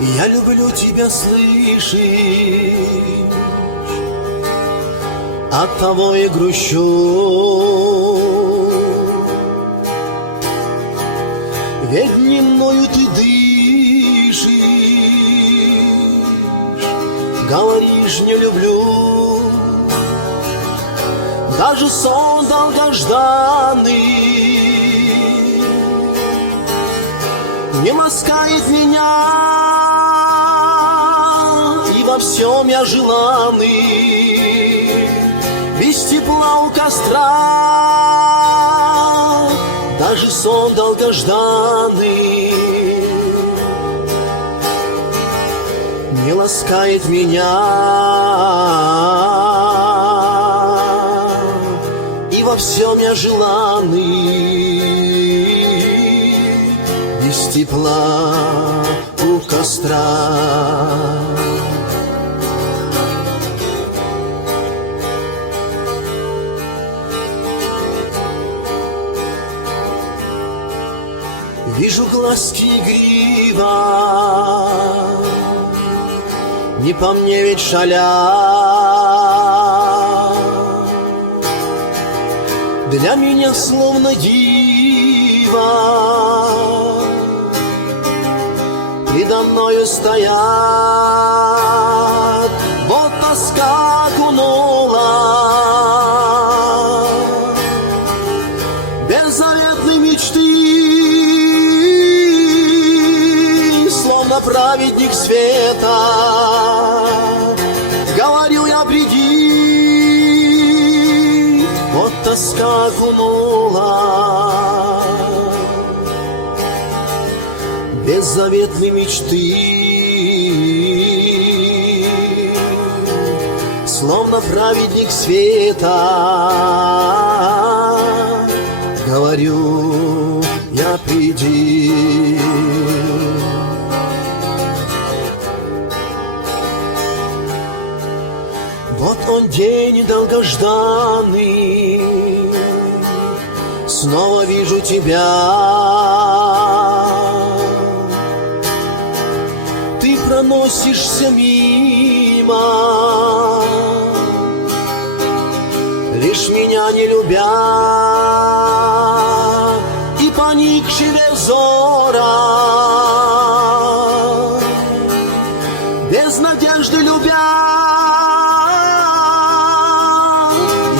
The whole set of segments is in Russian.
Я люблю тебя, слышишь, оттого и грущу. Ведь не мною ты дышишь, говоришь, не люблю. Даже сон долгожданный не ласкает меня, и во всем я желанный, без тепла у костра. Даже сон долгожданный не ласкает меня, и во всем я желанный, без тепла у костра. Вижу глазки игриво, не по мне ведь шалят. Для меня словно диво предо мною стоят. Вот тоска окунула беззаветной мечты, словно праведник света. Говорю я, приди, вот тоска окунула беззаветной мечты, словно праведник света. Говорю я, приди. Вот он день долгожданный, снова вижу тебя. Ты проносишься мимо, лишь меня не любя, и поникшего взора, без надежды любя.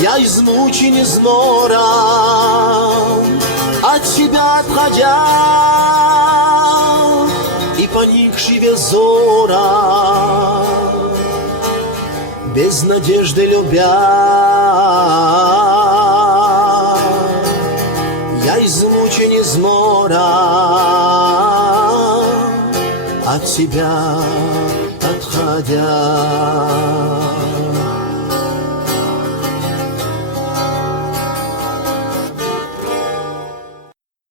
Я измучен измором, от тебя отходя, и поникший взора, без надежды любя. Я измучен измором, от тебя отходя.